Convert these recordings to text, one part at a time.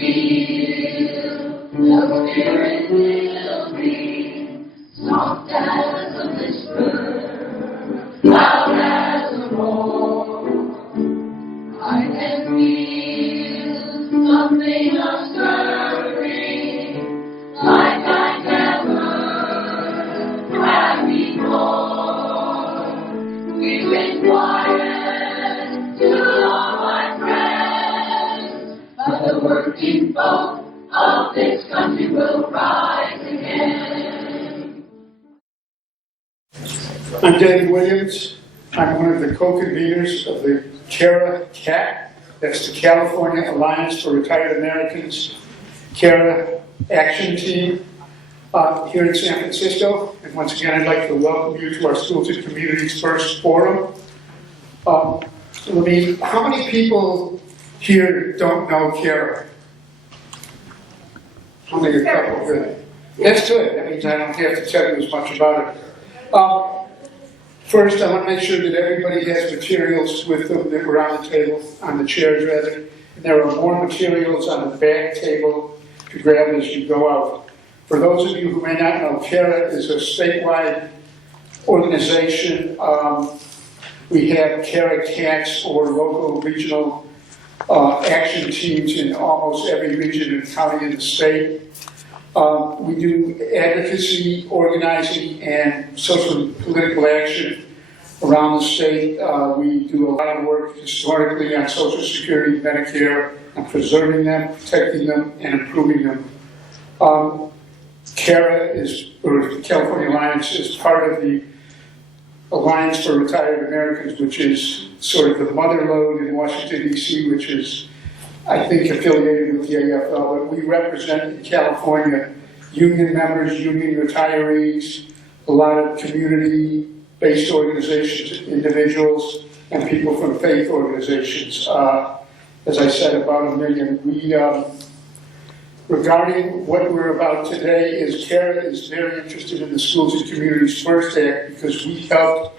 feel the spirit fill me, soft as a whisper, loud as a roar. I can feel something stirring, like I never had before. We've been quiet too long, my friends, but the working folk of this country will rise again. I'm David Williams. I'm one of the co-conveners of the CARA CAT, that's the California Alliance for Retired Americans CARA Action Team here in San Francisco. And once again, I'd like to welcome you to our Schools and Communities First Forum. How many people here don't know CARA? Only a couple, good. That's good. That means I don't have to tell you as much about it. First, I want to make sure that everybody has materials with them that were on the table, on the chairs rather. And there are more materials on the back table to grab as you go out. For those of you who may not know, CARA is a statewide organization. We have CARA CATs or local regional action teams in almost every region and county in the state. We do advocacy, organizing, and social and political action around the state. We do a lot of work historically on Social Security, Medicare, and preserving them, protecting them, and improving them. CARA or the California Alliance, is part of the Alliance for Retired Americans, which is sort of the mother lode in Washington, D.C., which is, I think, affiliated with the AFL. But we represent in California union members, union retirees, a lot of community-based organizations, individuals, and people from faith organizations. As I said, about 1 million. Regarding what we're about today, is CARA is very interested in the Schools and Communities First Act because we helped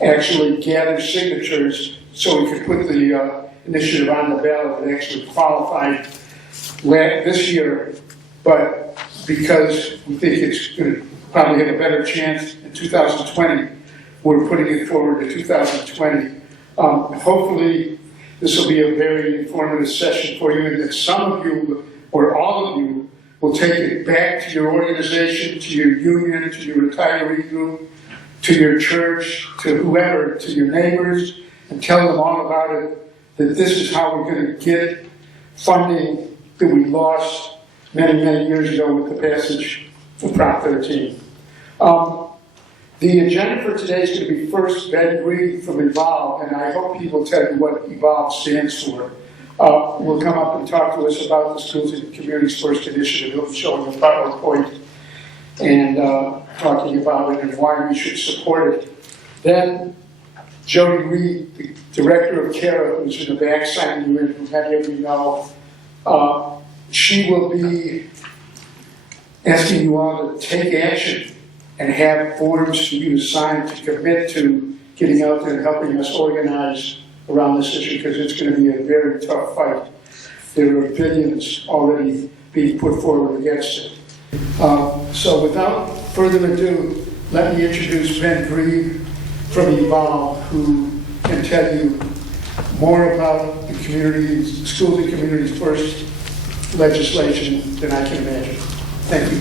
actually gather signatures so we could put the initiative on the ballot. It actually qualified this year, but because we think it's going to probably have a better chance in 2020, we're putting it forward to 2020. Hopefully, this will be a very informative session for you, and that some of you or all of you will take it back to your organization, to your union, to your retiree group, to your church, to whoever, to your neighbors, and tell them all about it, that this is how we're going to get funding that we lost many, many years ago with the passage of Prop 13. The agenda for today is going to be first Ben Green from Evolve, and I hope he will tell you what Evolve stands for. Will come up and talk to us about the Schools and Communities First Initiative. He'll be showing a PowerPoint and talking about it and why we should support it. Then Jody Reed, the director of CARA, who's in the back signing you in, who many of you know, she will be asking you all to take action and have forms for you to sign to commit to getting out there and helping us organize around this issue, because it's going to be a very tough fight. There are billions already being put forward against it. So without further ado, let me introduce Ben Green from Evolve, who can tell you more about the Schools and Communities First legislation than I can imagine. Thank you.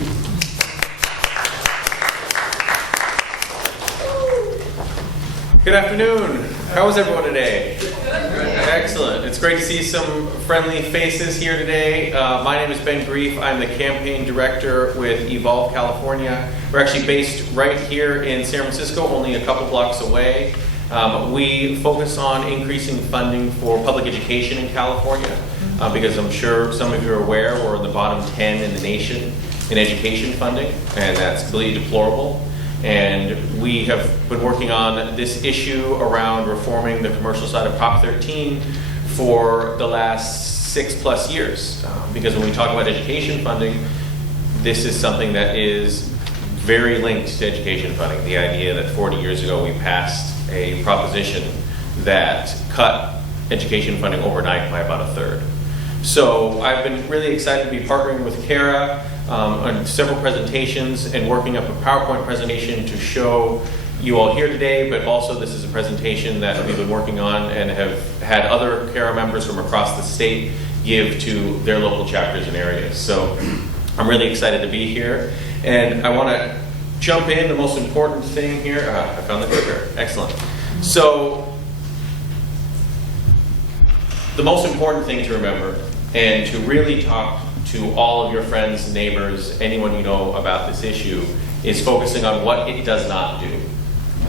Good afternoon. How is everyone today? Excellent. It's great to see some friendly faces here today. My name is Ben Grief. I'm the campaign director with Evolve California. We're actually based right here in San Francisco, only a couple blocks away. We focus on increasing funding for public education in California because I'm sure some of you are aware we're in the bottom 10 in the nation in education funding, and that's completely deplorable. And we have been working on this issue around reforming the commercial side of Prop 13 for the last 6+ years. Because when we talk about education funding, this is something that is very linked to education funding. The idea that 40 years ago we passed a proposition that cut education funding overnight by about 1/3. So I've been really excited to be partnering with CARA on several presentations and working up a PowerPoint presentation to show you all here today, but also this is a presentation that we've been working on and have had other CARA members from across the state give to their local chapters and areas. So I'm really excited to be here. And I want to jump in. The most important thing here, I found the clicker. Excellent. So the most important thing to remember and to really talk to all of your friends, neighbors, anyone you know about this issue is focusing on what it does not do.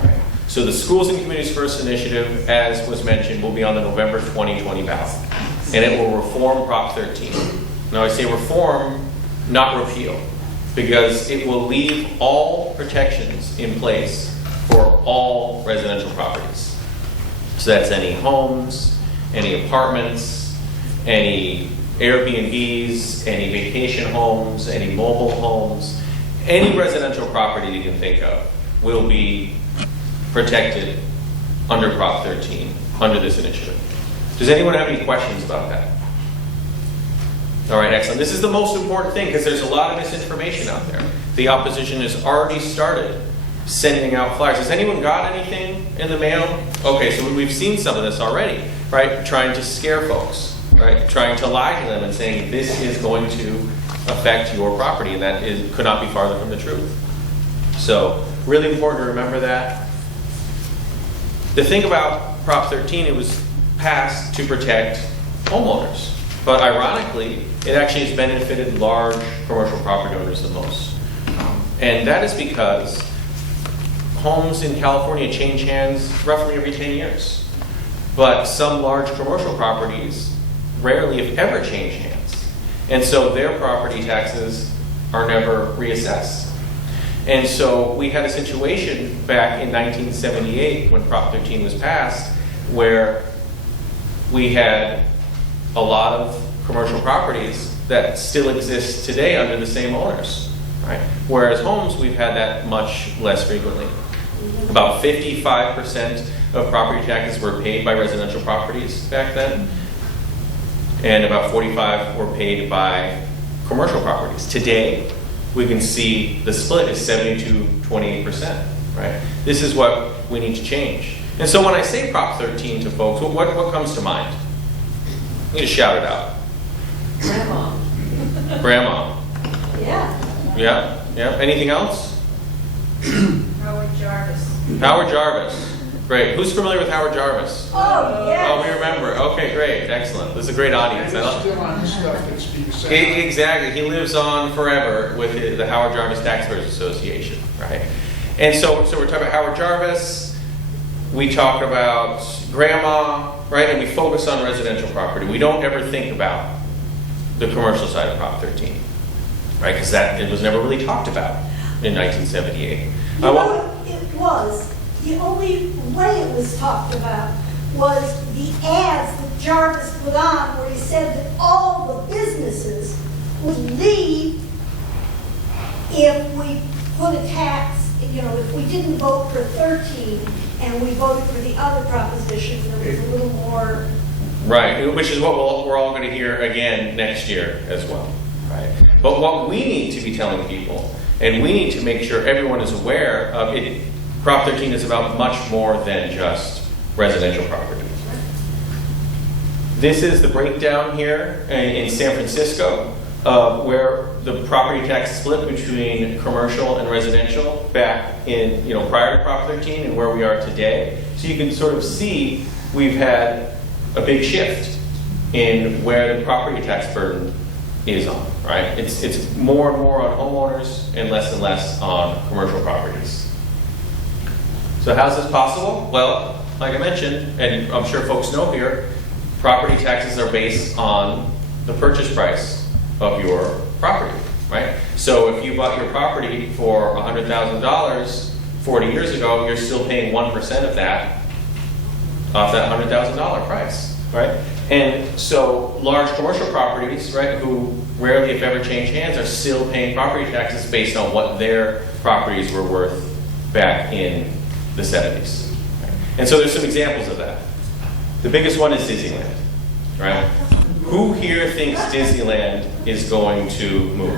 Right. So the Schools and Communities First initiative, as was mentioned, will be on the November 2020 ballot. And it will reform Prop 13. Now I say reform, not repeal, because it will leave all protections in place for all residential properties. So that's any homes, any apartments, any Airbnbs, any vacation homes, any mobile homes, any residential property you can think of will be protected under Prop 13, under this initiative. Does anyone have any questions about that? All right, excellent. This is the most important thing because there's a lot of misinformation out there. The opposition has already started sending out flyers. Has anyone got anything in the mail? Okay, so we've seen some of this already, right? Trying to scare folks. Right, trying to lie to them and saying this is going to affect your property, and that could not be farther from the truth. So, really important to remember that. The thing about Prop 13, it was passed to protect homeowners, but ironically, it actually has benefited large commercial property owners the most, and that is because homes in California change hands roughly every 10 years, but some large commercial properties rarely, if ever, change hands. And so their property taxes are never reassessed. And so we had a situation back in 1978 when Prop 13 was passed where we had a lot of commercial properties that still exist today under the same owners. Right? Whereas homes, we've had that much less frequently. About 55% of property taxes were paid by residential properties back then, and about 45 were paid by commercial properties. Today, we can see the split is 70-28%, right? This is what we need to change. And so when I say Prop 13 to folks, what comes to mind? You just shout it out. Grandma. Grandma. Yeah. Yeah. Anything else? Howard Jarvis. Howard Jarvis. Great. Who's familiar with Howard Jarvis? Oh, yeah. Oh, we remember. Okay, great. Excellent. This is a great audience. And it's still on the stuff that's being said. Exactly. He lives on forever with the Howard Jarvis Taxpayers Association, right? And so we're talking about Howard Jarvis. We talk about grandma, right? And we focus on residential property. We don't ever think about the commercial side of Prop 13, right? Because it was never really talked about in 1978. It was. The only way it was talked about was the ads that Jarvis put on where he said that all the businesses would leave if we put a tax, if we didn't vote for 13 and we voted for the other proposition, there was a little more. Right, which is what we're all going to hear again next year as well, right? But what we need to be telling people, and we need to make sure everyone is aware of it, Prop 13 is about much more than just residential property. This is the breakdown here in San Francisco where the property tax split between commercial and residential back in, prior to Prop 13 and where we are today. So you can sort of see we've had a big shift in where the property tax burden is on, right? It's more and more on homeowners and less on commercial properties. So how's this possible? Well, like I mentioned, and I'm sure folks know here, property taxes are based on the purchase price of your property, right? So if you bought your property for $100,000 40 years ago, you're still paying 1% of that off that $100,000 price, right? And so large commercial properties, right, who rarely if ever change hands, are still paying property taxes based on what their properties were worth back in the 70s. Right? And so there's some examples of that. The biggest one is Disneyland, right? Who here thinks Disneyland is going to move?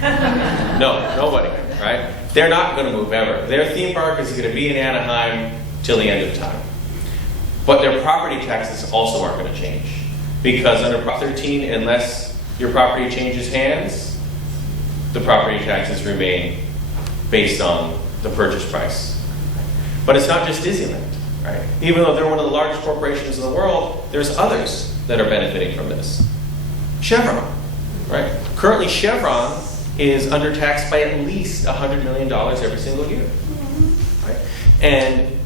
No, nobody, right? They're not going to move ever. Their theme park is going to be in Anaheim till the end of time. But their property taxes also aren't going to change. Because under Prop 13, unless your property changes hands, the property taxes remain based on the purchase price. But it's not just Disneyland, right? Even though they're one of the largest corporations in the world, there's others that are benefiting from this. Chevron, right? Currently, Chevron is undertaxed by at least $100 million every single year, right? And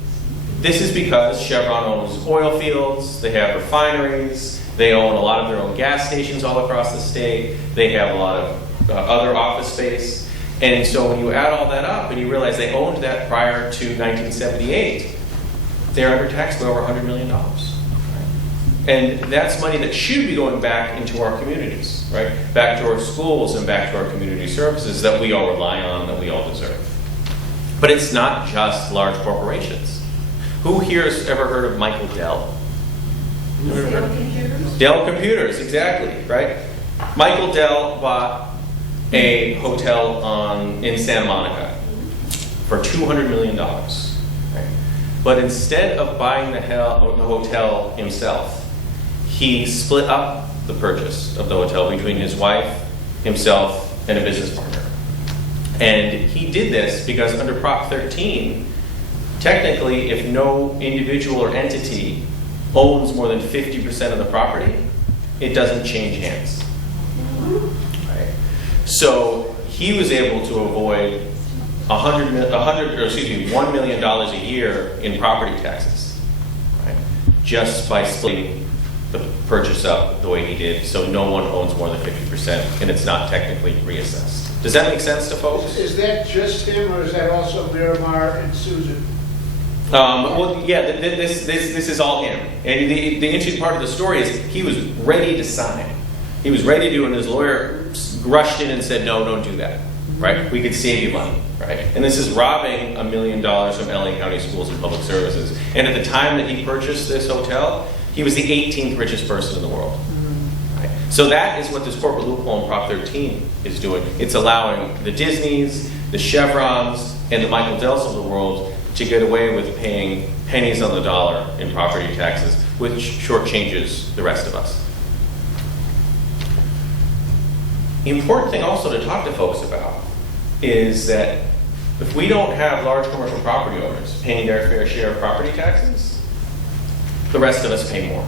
this is because Chevron owns oil fields, they have refineries, they own a lot of their own gas stations all across the state, they have a lot of other office space. And so when you add all that up and you realize they owned that prior to 1978, they're undertaxed by over $100 million. And that's money that should be going back into our communities, right? Back to our schools and back to our community services that we all rely on, that we all deserve. But it's not just large corporations. Who here has ever heard of Michael Dell? Dell Computers? Dell Computers, exactly, right? Michael Dell bought a hotel in Santa Monica for $200 million. Right? But instead of buying the hotel himself, he split up the purchase of the hotel between his wife, himself, and a business partner. And he did this because under Prop 13, technically, if no individual or entity owns more than 50% of the property, it doesn't change hands. Right? So he was able to avoid $1 million a year in property taxes, right? Just by splitting the purchase up the way he did, so no one owns more than 50%, and it's not technically reassessed. Does that make sense to folks? Is that just him, or is that also Miramar and Susan? Well, yeah, this is all him. And the interesting part of the story is he was ready to sign. He was ready to do it, and his lawyer rushed in and said, no, don't do that, right? We could save you money, right? And this is robbing $1 million from LA County Schools and Public Services. And at the time that he purchased this hotel, he was the 18th richest person in the world. Right? So that is what this corporate loophole in Prop 13 is doing. It's allowing the Disneys, the Chevrons, and the Michael Dells of the world to get away with paying pennies on the dollar in property taxes, which shortchanges the rest of us. The important thing also to talk to folks about is that if we don't have large commercial property owners paying their fair share of property taxes, the rest of us pay more.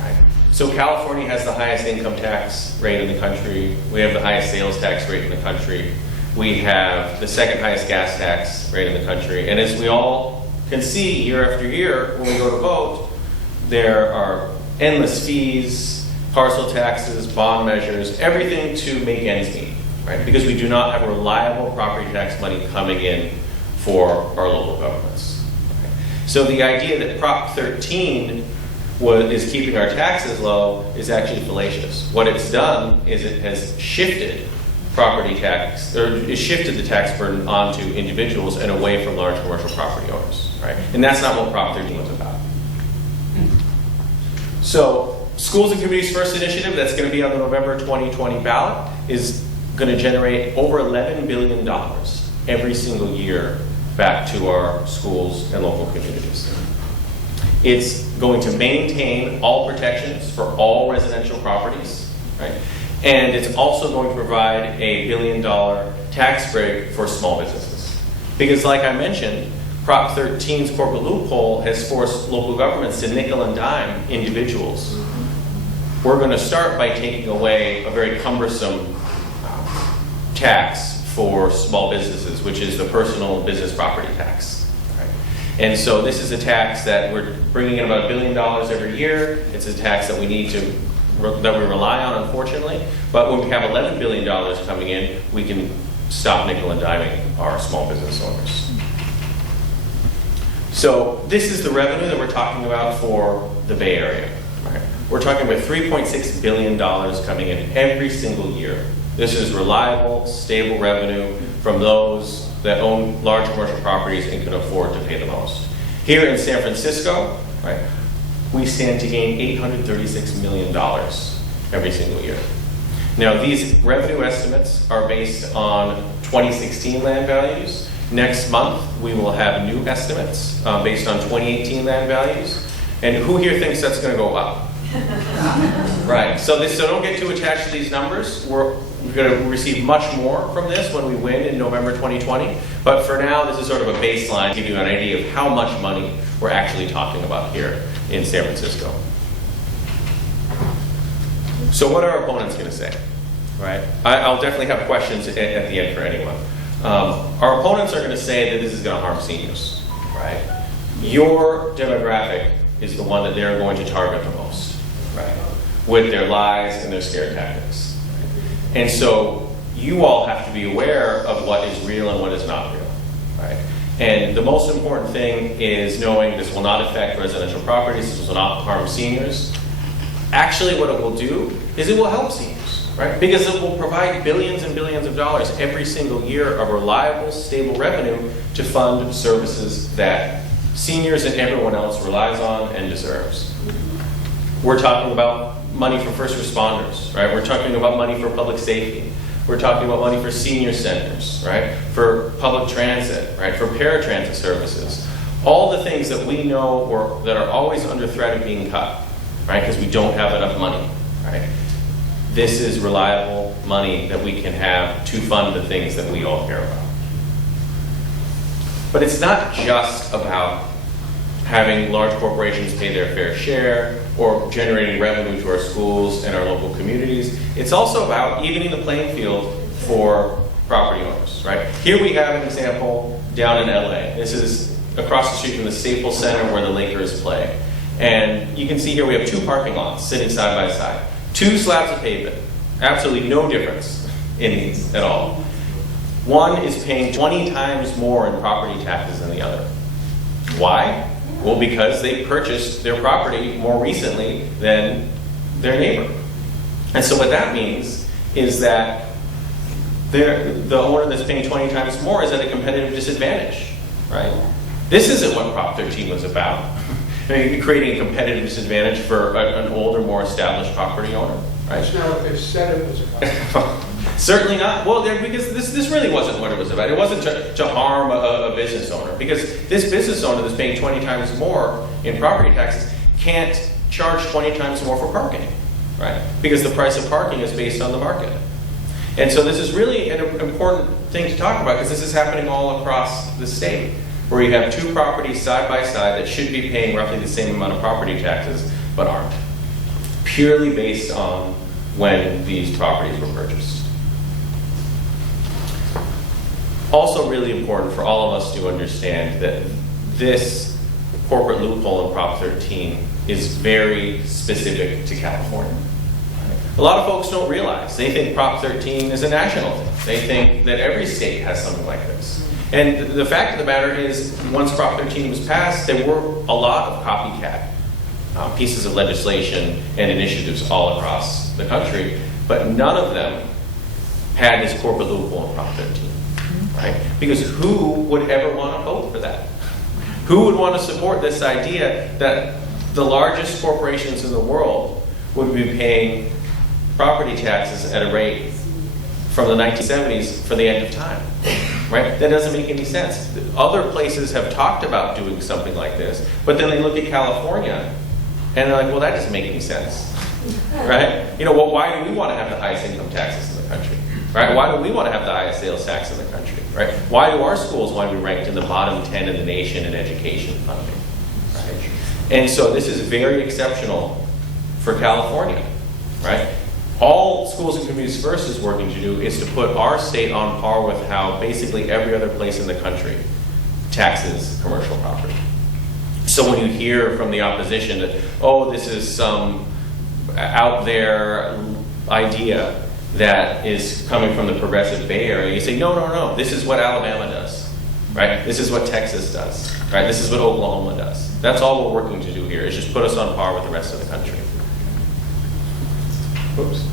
Right? So California has the highest income tax rate in the country. We have the highest sales tax rate in the country. We have the second highest gas tax rate in the country. And as we all can see year after year when we go to vote, there are endless fees, parcel taxes, bond measures, everything to make ends meet, right? Because we do not have reliable property tax money coming in for our local governments. Right? So the idea that Prop 13 is keeping our taxes low is actually fallacious. What it's done is it has shifted property tax, or it shifted the tax burden onto individuals and away from large commercial property owners, right? And that's not what Prop 13 was about. So, Schools and Communities First initiative that's going to be on the November 2020 ballot is going to generate over $11 billion every single year back to our schools and local communities. It's going to maintain all protections for all residential properties, right? And it's also going to provide a $1 billion tax break for small businesses. Because like I mentioned, Prop 13's corporate loophole has forced local governments to nickel and dime individuals. We're going to start by taking away a very cumbersome tax for small businesses, which is the personal business property tax. Right? And so this is a tax that we're bringing in about $1 billion every year. It's a tax that we need to that we rely on, unfortunately. But when we have $11 billion coming in, we can stop nickel and diming our small business owners. So this is the revenue that we're talking about for the Bay Area. Right? We're talking about $3.6 billion coming in every single year. This is reliable, stable revenue from those that own large commercial properties and can afford to pay the most. Here in San Francisco, right, we stand to gain $836 million every single year. Now, these revenue estimates are based on 2016 land values. Next month, we will have new estimates based on 2018 land values. And who here thinks that's going to go up? Right. So don't get too attached to these numbers. We're going to receive much more from this when we win in November 2020. But for now, this is sort of a baseline to give you an idea of how much money we're actually talking about here in San Francisco. So what are our opponents going to say? Right? I'll definitely have questions at the end for anyone. Our opponents are going to say that this is going to harm seniors. Right? Your demographic is the one that they're going to target the most, right? With their lies and their scare tactics. And so you all have to be aware of what is real and what is not real, right? And the most important thing is knowing this will not affect residential properties, this will not harm seniors. Actually, what it will do is it will help seniors, right? Because it will provide billions and billions of dollars every single year of reliable, stable revenue to fund services that seniors and everyone else relies on and deserves. We're talking about money for first responders, right? We're talking about money for public safety. We're talking about money for senior centers, right? For public transit, right? For paratransit services. All the things that we know that are always under threat of being cut, right? Because we don't have enough money, right? This is reliable money that we can have to fund the things that we all care about. But it's not just about having large corporations pay their fair share or generating revenue to our schools and our local communities. It's also about evening the playing field for property owners, right? Here we have an example down in LA. This is across the street from the Staples Center where the Lakers play. And you can see here we have 2 parking lots sitting side by side. 2 slabs of pavement. Absolutely no difference in these at all. One is paying 20 times more in property taxes than the other. Why? Well, because they purchased their property more recently than their neighbor. And so what that means is that the owner that's paying 20 times more is at a competitive disadvantage, right? This isn't what Prop 13 was about. Creating a competitive disadvantage for an older, more established property owner, right? That's not what they said it was about. Certainly not. Well, because this really wasn't what it was about. It wasn't to harm a business owner. Because this business owner that's paying 20 times more in property taxes can't charge 20 times more for parking, right? Because the price of parking is based on the market. And so this is really an important thing to talk about because this is happening all across the state, where you have 2 properties side by side that should be paying roughly the same amount of property taxes, but aren't. Purely based on when these properties were purchased. Also really important for all of us to understand that this corporate loophole in Prop 13 is very specific to California. A lot of folks don't realize. They think Prop 13 is a national thing. They think that every state has something like this. And the fact of the matter is, once Prop 13 was passed, there were a lot of copycat pieces of legislation and initiatives all across the country, but none of them had this corporate loophole in Prop 13. Right? Because who would ever want to vote for that? Who would want to support this idea that the largest corporations in the world would be paying property taxes at a rate from the 1970s for the end of time? Right? That doesn't make any sense. Other places have talked about doing something like this, but then they look at California and they're like, well, that doesn't make any sense. Right? Well, why do we want to have the highest income taxes in the country? Right? Why do we want to have the highest sales tax in the country? Right? Why do our schools want to be ranked in the bottom 10 in the nation in education funding? Right? And so this is very exceptional for California. Right? All Schools and Communities First is working to do is to put our state on par with how basically every other place in the country taxes commercial property. So when you hear from the opposition that, oh, this is some out there idea that is coming from the progressive Bay Area, you say, no, this is what Alabama does, right? This is what Texas does, right? This is what Oklahoma does. That's all we're working to do here, is just put us on par with the rest of the country. Oops.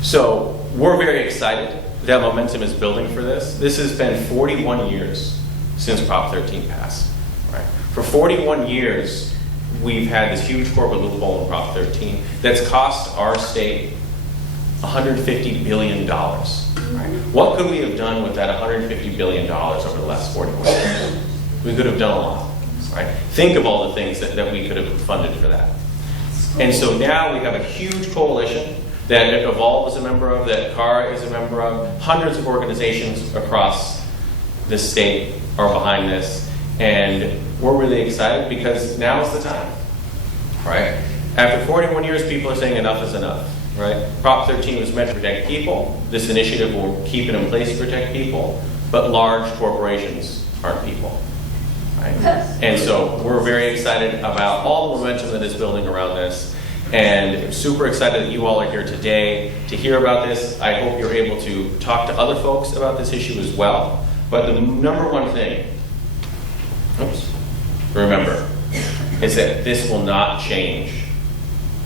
So we're very excited that momentum is building for this. This has been 41 years since Prop 13 passed, right? For 41 years, we've had this huge corporate loophole in Prop 13 that's cost our state $150 billion. Right? What could we have done with that $150 billion over the last 41 years? We could have done a lot. Right? Think of all the things that we could have funded for that. And so now we have a huge coalition that Evolve is a member of, that CARA is a member of. Hundreds of organizations across the state are behind this. And we're really excited because now is the time. Right? After 41 years, people are saying enough is enough. Right? Prop 13 was meant to protect people. This initiative will keep it in place to protect people. But large corporations aren't people. Right? And so we're very excited about all the momentum that is building around this, and super excited that you all are here today to hear about this. I hope you're able to talk to other folks about this issue as well. But the number one thing, remember, is that this will not change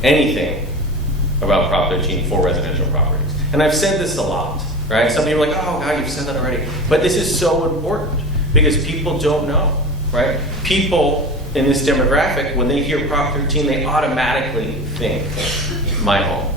anything about Prop 13 for residential properties. And I've said this a lot, right? Some people are like, oh God, you've said that already. But this is so important because people don't know. Right? People in this demographic, when they hear Prop 13, they automatically think my home,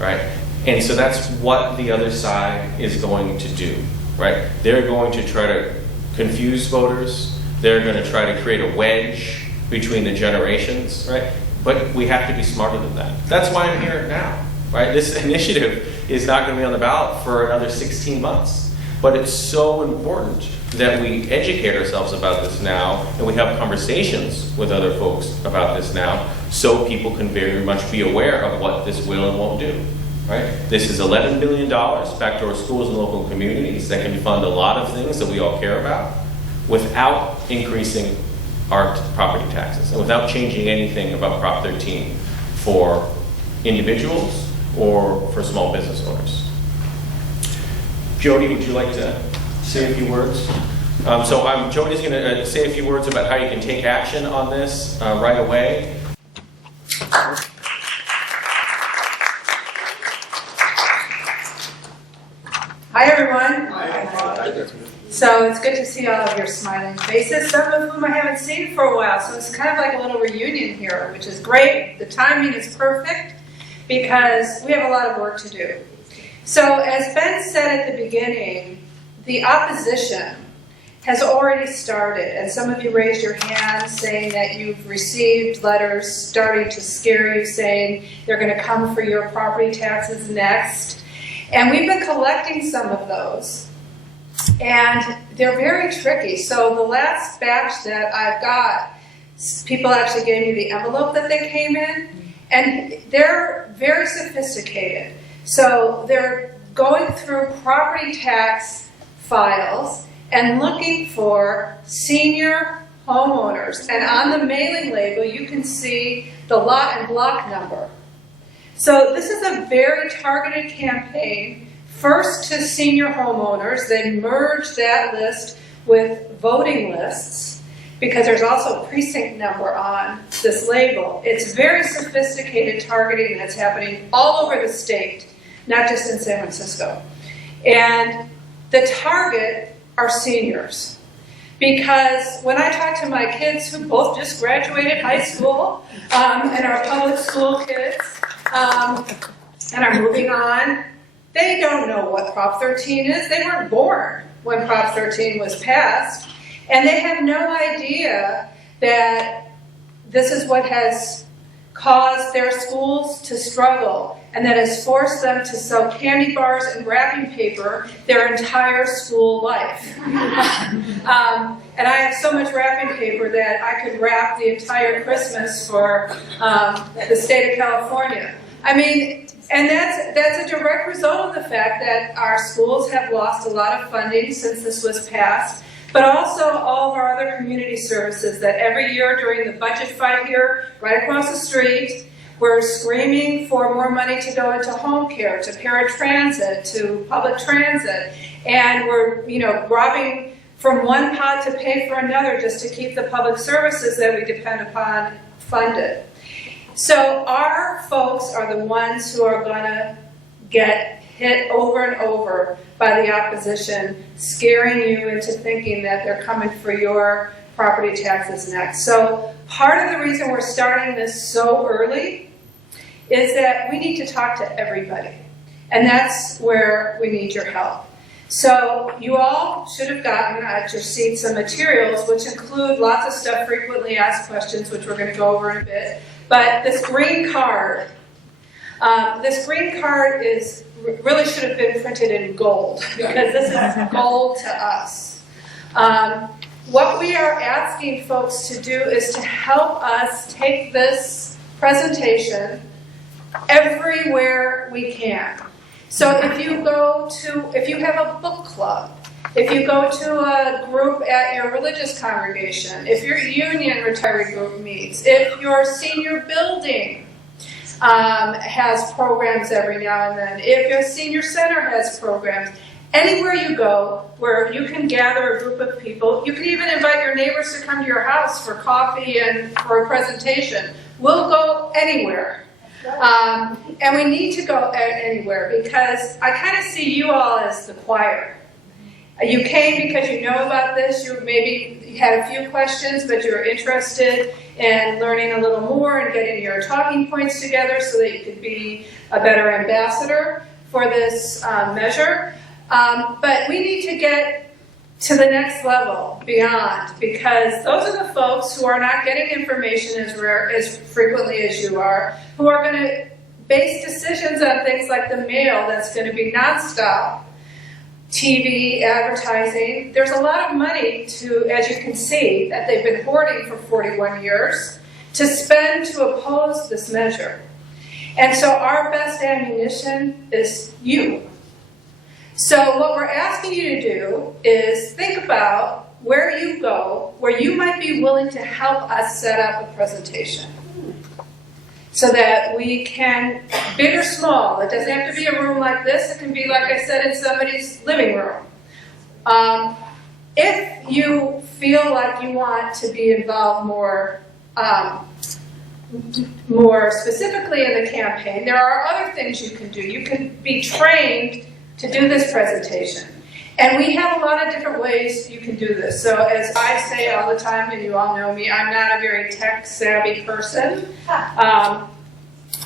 right? And so that's what the other side is going to do, right? They're going to try to confuse voters. They're going to try to create a wedge between the generations, right? But we have to be smarter than that. That's why I'm here now, right? This initiative is not going to be on the ballot for another 16 months. But it's so important that we educate ourselves about this now, and we have conversations with other folks about this now, so people can very much be aware of what this will and won't do. Right? This is $11 billion back to our schools and local communities that can fund a lot of things that we all care about without increasing our property taxes and without changing anything about Prop 13 for individuals or for small business owners. Jody, would you like to say a few words? Jody's going to say a few words about how you can take action on this right away. Hi, everyone. So it's good to see all of your smiling faces, some of whom I haven't seen for a while. So it's kind of like a little reunion here, which is great. The timing is perfect because we have a lot of work to do. So as Ben said at the beginning, the opposition has already started, and some of you raised your hands saying that you've received letters starting to scare you, saying they're going to come for your property taxes next. And we've been collecting some of those, and they're very tricky. So the last batch that I've got, people actually gave me the envelope that they came in, and they're very sophisticated. So they're going through property tax files and looking for senior homeowners. And on the mailing label, you can see the lot and block number. So this is a very targeted campaign, first to senior homeowners. They merge that list with voting lists because there's also a precinct number on this label. It's very sophisticated targeting that's happening all over the state, not just in San Francisco. And the target are seniors. Because when I talk to my kids who both just graduated high school and are public school kids and are moving on, they don't know what Prop 13 is. They weren't born when Prop 13 was passed. And they have no idea that this is what has caused their schools to struggle and that has forced them to sell candy bars and wrapping paper their entire school life. And I have so much wrapping paper that I could wrap the entire Christmas for the state of California. I mean, and that's a direct result of the fact that our schools have lost a lot of funding since this was passed, but also all of our other community services that every year during the budget fight here, right across the street, we're screaming for more money to go into home care, to paratransit, to public transit, and we're, robbing from one pot to pay for another just to keep the public services that we depend upon funded. So our folks are the ones who are going to get hit over and over by the opposition, scaring you into thinking that they're coming for your property taxes next. So Part of the reason we're starting this so early is that we need to talk to everybody. And that's where we need your help. So you all should have gotten at your seat some materials which include lots of stuff, frequently asked questions, which we're going to go over in a bit. But this green card is really should have been printed in gold because this is gold to us. What we are asking folks to do is to help us take this presentation everywhere we can. So if you have a book club, if you go to a group at your religious congregation, if your union retiree group meets, if your senior building has programs every now and then, if your senior center has programs, anywhere you go where you can gather a group of people, you can even invite your neighbors to come to your house for coffee and for a presentation. We'll go anywhere. And we need to go anywhere because I kind of see you all as the choir. You came because you know about this, you maybe had a few questions, but you're interested in learning a little more and getting your talking points together so that you could be a better ambassador for this measure. But we need to get to the next level, beyond, because those are the folks who are not getting information as frequently as you are, who are going to base decisions on things like the mail that's going to be nonstop, TV, advertising. There's a lot of money to, as you can see, that they've been hoarding for 41 years, to spend to oppose this measure. And so our best ammunition is you. So what we're asking you to do is think about where you go, where you might be willing to help us set up a presentation. So that we can, big or small, it doesn't have to be a room like this, it can be, like I said, in somebody's living room. If you feel like you want to be involved more specifically in the campaign, there are other things you can do. You can be trained to do this presentation. And we have a lot of different ways you can do this. So as I say all the time, and you all know me, I'm not a very tech-savvy person.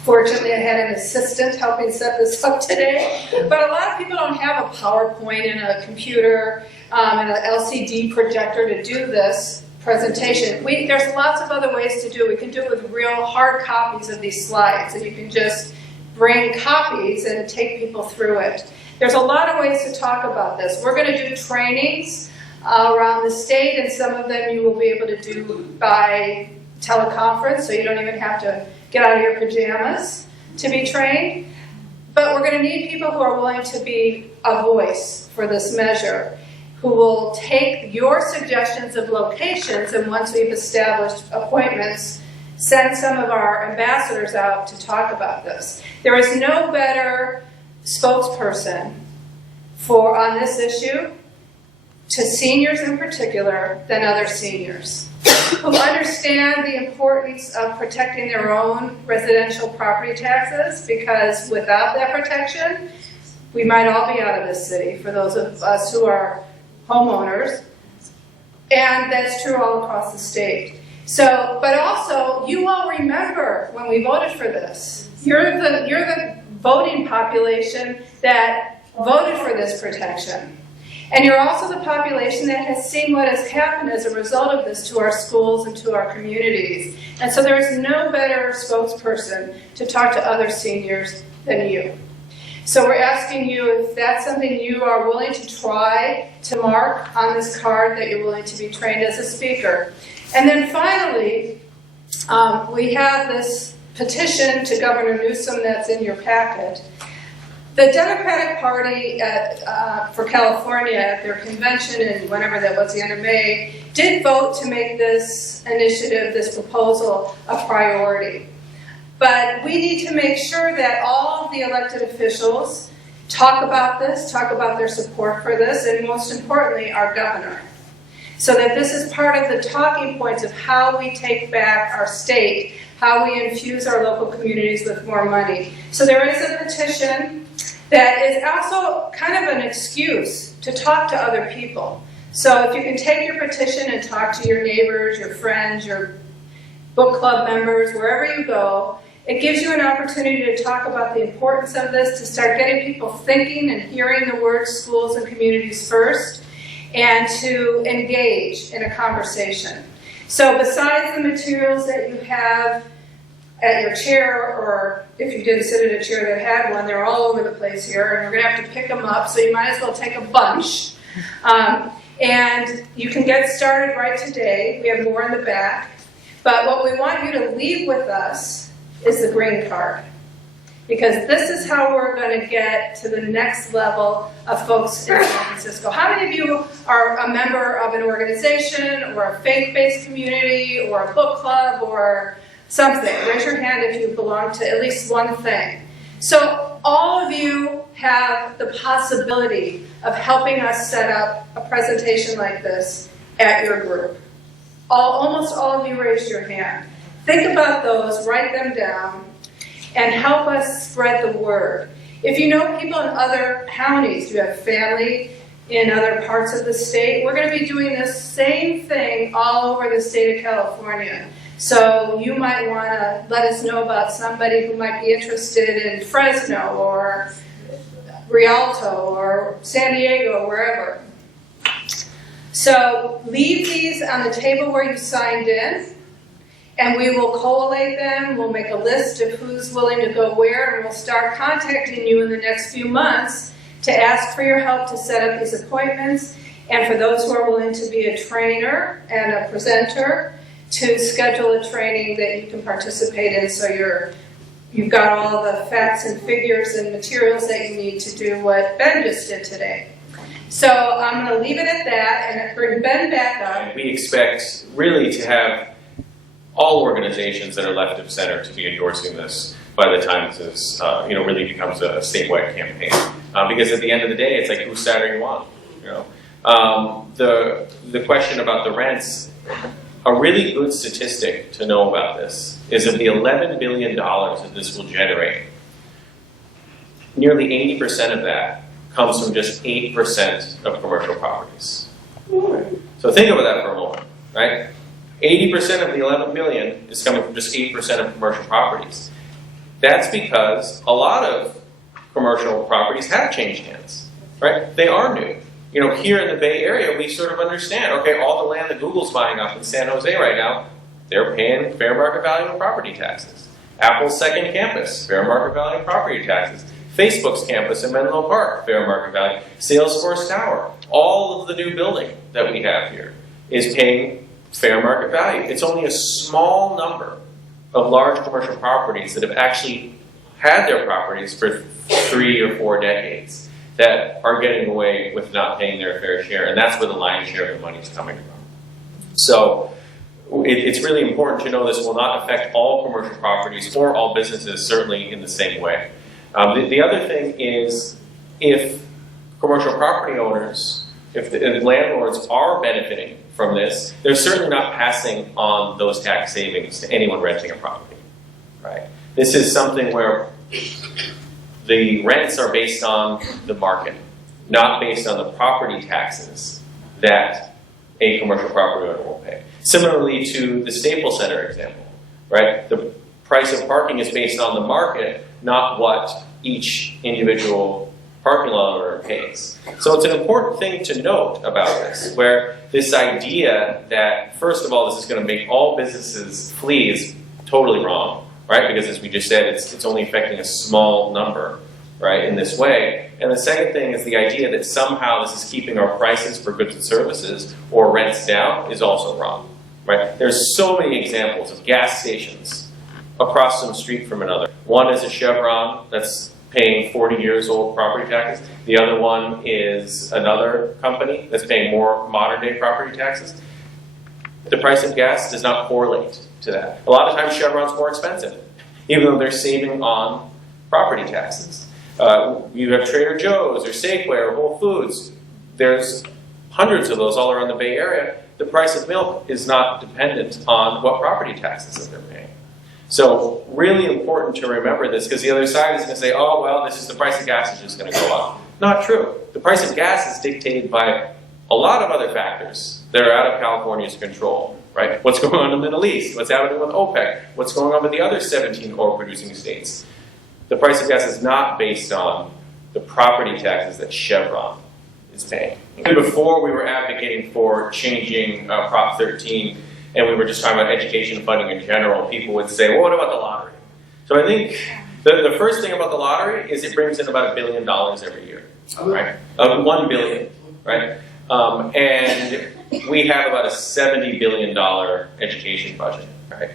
Fortunately, I had an assistant helping set this up today. But a lot of people don't have a PowerPoint and a computer and an LCD projector to do this presentation. There's lots of other ways to do it. We can do it with real hard copies of these slides, and you can just bring copies and take people through it. There's a lot of ways to talk about this. We're going to do trainings around the state, and some of them you will be able to do by teleconference, so you don't even have to get out of your pajamas to be trained. But we're going to need people who are willing to be a voice for this measure, who will take your suggestions of locations, and once we've established appointments, send some of our ambassadors out to talk about this. There is no better spokesperson on this issue, to seniors in particular, than other seniors who understand the importance of protecting their own residential property taxes, because without that protection, we might all be out of this city, for those of us who are homeowners, and that's true all across the state. So, but also, you all remember when we voted for this. You're the voting population that voted for this protection. And you're also the population that has seen what has happened as a result of this to our schools and to our communities. And so there is no better spokesperson to talk to other seniors than you. So we're asking you if that's something you are willing to try to mark on this card, that you're willing to be trained as a speaker. And then finally, we have this petition to Governor Newsom that's in your packet. The Democratic Party for California, at their convention in whenever that was, the end of May, did vote to make this initiative, this proposal, a priority. But we need to make sure that all of the elected officials talk about this, talk about their support for this, and most importantly, our governor. So that this is part of the talking points of how we take back our state, how we infuse our local communities with more money. So there is a petition that is also kind of an excuse to talk to other people. So if you can take your petition and talk to your neighbors, your friends, your book club members, wherever you go. It gives you an opportunity to talk about the importance of this, to start getting people thinking and hearing the words schools and communities first, and to engage in a conversation. So besides the materials that you have at your chair, or if you didn't sit at a chair that had one, they're all over the place here, and we're going to have to pick them up, so you might as well take a bunch. And you can get started right today. We have more in the back. But what we want you to leave with us is the green card. Because this is how we're going to get to the next level of folks in San Francisco. How many of you are a member of an organization, or a faith-based community, or a book club, or something? Raise your hand if you belong to at least one thing. So all of you have the possibility of helping us set up a presentation like this at your group. Almost all of you raised your hand. Think about those, write them down, and help us spread the word. If you know people in other counties, you have family in other parts of the state, we're going to be doing this same thing all over the state of California. So you might want to let us know about somebody who might be interested in Fresno or Rialto or San Diego, wherever. So leave these on the table where you signed in, and we will collate them. We'll make a list of who's willing to go where, and we'll start contacting you in the next few months to ask for your help to set up these appointments, and for those who are willing to be a trainer and a presenter, to schedule a training that you can participate in, so you've got all the facts and figures and materials that you need to do what Ben just did today. So I'm going to leave it at that and bring Ben back up. We expect really to have all organizations that are left of center to be endorsing this by the time this really becomes a statewide campaign. Because at the end of the day, it's like, whose side are you on? The question about the rents. A really good statistic to know about this is that the $11 billion that this will generate, nearly 80% of that comes from just 8% of commercial properties. So think about that for a moment, right? 80% of the $11 billion is coming from just 8% of commercial properties. That's because a lot of commercial properties have changed hands, right? They are new. Here in the Bay Area, we sort of understand, okay, all the land that Google's buying up in San Jose right now, they're paying fair market value of property taxes. Apple's second campus, fair market value of property taxes. Facebook's campus in Menlo Park, fair market value. Salesforce Tower, all of the new building that we have here is paying fair market value. It's only a small number of large commercial properties that have actually had their properties for 3 or 4 decades that are getting away with not paying their fair share, and that's where the lion's share of the money is coming from. So it's really important to know this will not affect all commercial properties or all businesses, certainly in the same way. The other thing is, if commercial property owners, if landlords are benefiting from this, they're certainly not passing on those tax savings to anyone renting a property, right? This is something where the rents are based on the market, not based on the property taxes that a commercial property owner will pay. Similarly to the Staples Center example, right? The price of parking is based on the market, not what each individual parking lot owner pays. So it's an important thing to note about this, where this idea that, first of all, this is going to make all businesses flee is totally wrong. Right? Because as we just said, it's only affecting a small number, right, in this way. And the second thing is the idea that somehow this is keeping our prices for goods and services or rents down is also wrong, right? There's so many examples of gas stations across some street from another. One is a Chevron that's paying 40 years old property taxes. The other one is another company that's paying more modern day property taxes. The price of gas does not correlate to that. A lot of times Chevron's more expensive, even though they're saving on property taxes. You have Trader Joe's or Safeway or Whole Foods. There's hundreds of those all around the Bay Area. The price of milk is not dependent on what property taxes that they're paying. So really important to remember this, because the other side is going to say, oh, well, this is the price of gas is just going to go up. Not true. The price of gas is dictated by a lot of other factors that are out of California's control. right? What's going on in the Middle East? What's happening with OPEC? What's going on with the other 17 oil-producing states? The price of gas is not based on the property taxes that Chevron is paying. And before we were advocating for changing Prop 13, and we were just talking about education funding in general, people would say, well, what about the lottery? So I think the first thing about the lottery is it brings in about $1 billion every year, right? $1 billion, right? And we have about a $70 billion education budget, right?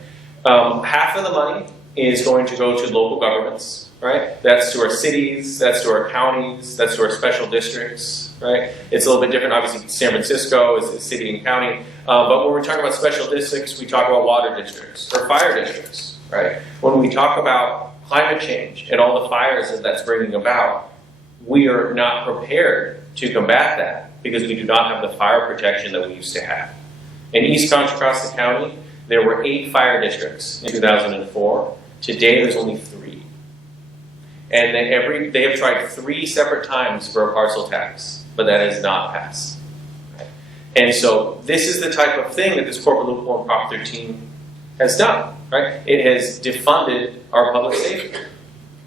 Half of the money is going to go to local governments, right? That's to our cities, that's to our counties, that's to our special districts, right? It's a little bit different. Obviously, San Francisco is a city and county. But when we're talking about special districts, we talk about water districts or fire districts, right? When we talk about climate change and all the fires that that's bringing about, we are not prepared to combat that because we do not have the fire protection that we used to have. In East Contra Costa County, there were 8 fire districts in 2004. Today, there's only 3. And they have tried 3 separate times for a parcel tax, but that has not passed. Right? And so this is the type of thing that this corporate loophole in Prop 13 has done. Right? It has defunded our public safety.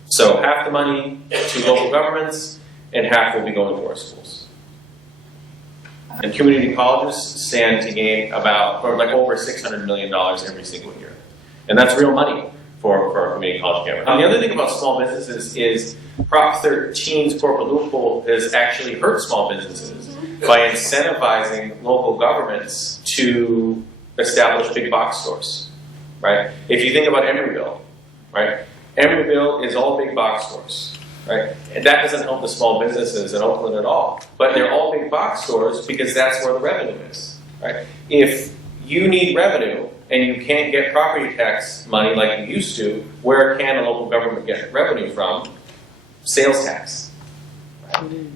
So half the money to local governments, and half will be going to our schools. And community colleges stand to gain about, or like over $600 million every single year. And that's real money for our community college campus. The other thing about small businesses is Prop 13's corporate loophole has actually hurt small businesses by incentivizing local governments to establish big box stores, right? If you think about Emeryville, right? Emeryville is all big box stores, right? And that doesn't help the small businesses in Oakland at all. But they're all big box stores because that's where the revenue is, right? If you need revenue and you can't get property tax money like you used to, where can a local government get revenue from? Sales tax. Right?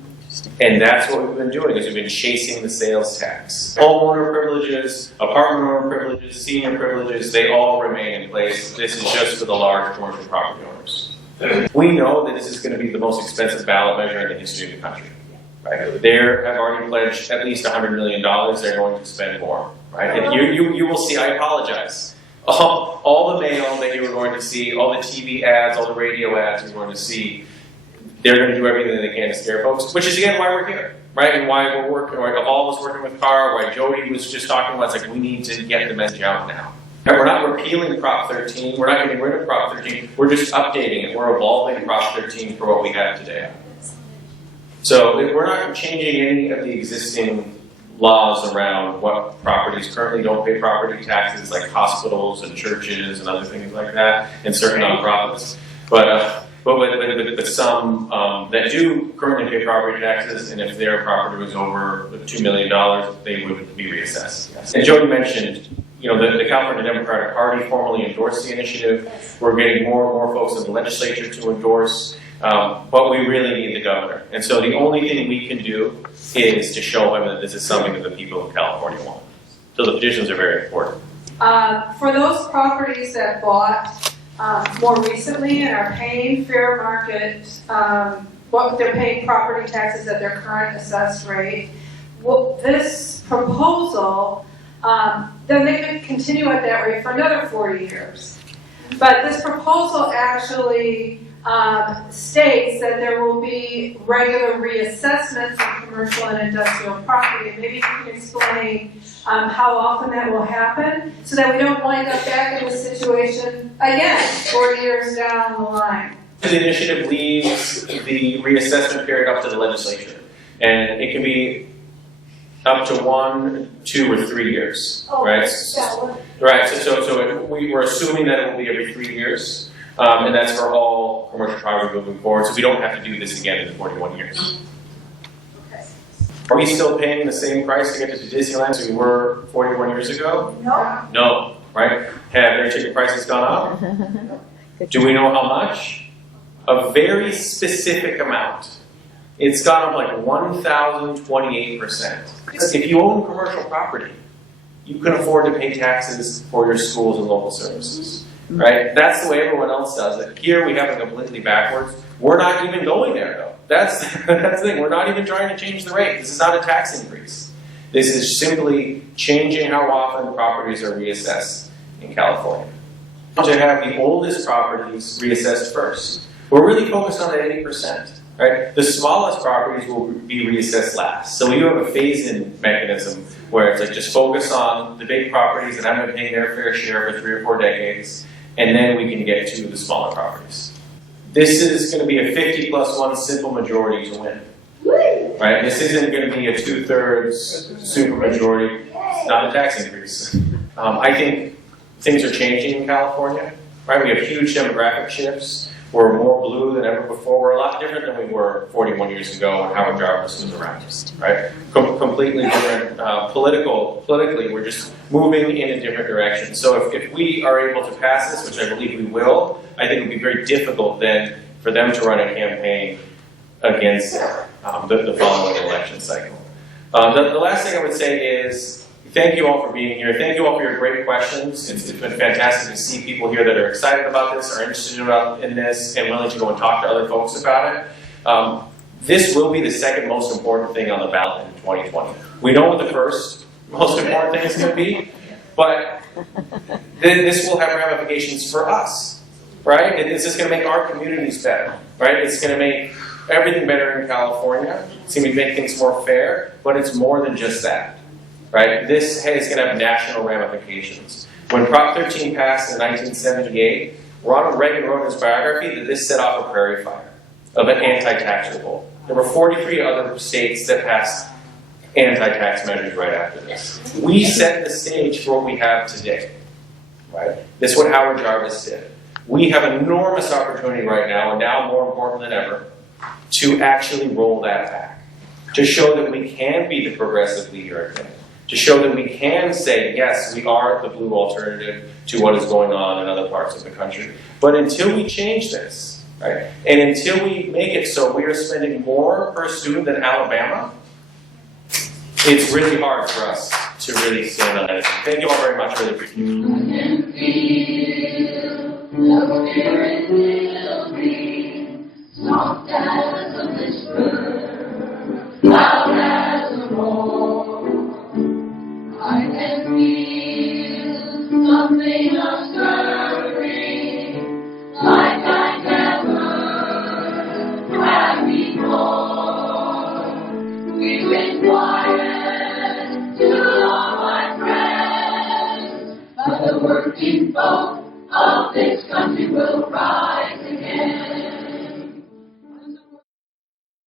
And that's what we've been doing, is we've been chasing the sales tax. Homeowner privileges, apartment owner privileges, senior privileges, they all remain in place. This is just for the large commercial property owners. We know that this is going to be the most expensive ballot measure in the history of the country. Right? They have already pledged at least $100 million. They're going to spend more. Right? And you will see, I apologize, all the mail that you were going to see, all the TV ads, all the radio ads you're going to see, they're going to do everything they can to scare folks, which is, again, why we're here, right? And why we're working, why all of us working with CARA, why Jody was just talking about, it's like, we need to get the message out now. And we're not repealing Prop 13, we're not getting rid of Prop 13, we're just updating it. We're evolving Prop 13 for what we have today. So we're not changing any of the existing laws around what properties currently don't pay property taxes, like hospitals and churches and other things like that, and certain nonprofits. But some that do currently pay property taxes, and if their property was over $2 million, they would be reassessed. And Jody mentioned, you know, the California Democratic Party formally endorsed the initiative. We're getting more and more folks in the legislature to endorse, but we really need the governor. And so the only thing we can do is to show him that this is something that the people of California want. So the petitions are very important. For those properties that bought more recently and are paying fair market, what they're paying property taxes at their current assessed rate, this proposal, then they could continue at that rate for another 40 years. But this proposal actually states that there will be regular reassessments of commercial and industrial property. Maybe you can explain how often that will happen so that we don't wind up back in this situation again 40 years down the line. The initiative leaves the reassessment period up to the legislature, and it can be up to 1, 2, or 3 years, right? Right. So we're assuming that it will be every 3 years, and that's for all commercial property moving forward. So we don't have to do this again in 41 years. Okay. Are we still paying the same price to get to Disneyland as we were 41 years ago? No. No. Right? Have their ticket prices gone up? Do we know how much? A very specific amount. It's gone up like 1,028%. If you own commercial property, you can afford to pay taxes for your schools and local services, right? That's the way everyone else does it. Here we have it completely backwards. We're not even going there, though. That's the thing. We're not even trying to change the rate. This is not a tax increase. This is simply changing how often properties are reassessed in California. To have the oldest properties reassessed first. We're really focused on that 80%. Right? The smallest properties will be reassessed last. So we do have a phase-in mechanism where it's like just focus on the big properties that have been paying their fair share for 3 or 4 decades, and then we can get to the smaller properties. This is going to be a 50+1 simple majority to win. Right? This isn't going to be a 2/3 supermajority. It's not a tax increase. I think things are changing in California. Right? We have huge demographic shifts. We're more blue than ever before. We're a lot different than we were 41 years ago when Howard Jarvis was around. Right? Completely different. Politically, we're just moving in a different direction. So if we are able to pass this, which I believe we will, I think it would be very difficult then for them to run a campaign against the following election cycle. The last thing I would say is thank you all for being here. Thank you all for your great questions. It's been fantastic to see people here that are excited about this, are interested in this, and willing to go and talk to other folks about it. This will be the second most important thing on the ballot in 2020. We know what the first most important thing is going to be, but this will have ramifications for us, right? It's just going to make our communities better, right? It's going to make everything better in California. It's going to make things more fair, but it's more than just that. Right? This is going to have national ramifications. When Prop 13 passed in 1978, Ronald Reagan wrote in his biography that this set off a prairie fire of an anti-tax revolt. There were 43 other states that passed anti-tax measures right after this. We set the stage for what we have today. Right? This is what Howard Jarvis did. We have an enormous opportunity right now, and now more important than ever, to actually roll that back. To show that we can be the progressive leader again. To show that we can say, yes, we are the blue alternative to what is going on in other parts of the country. But until we change this, right, and until we make it so we are spending more per student than Alabama, it's really hard for us to really stand on that. Thank you all very much. Really appreciate I can feel something of stirring, like I never had before. We've been quiet too long, my friends, but the working folk of this country will rise.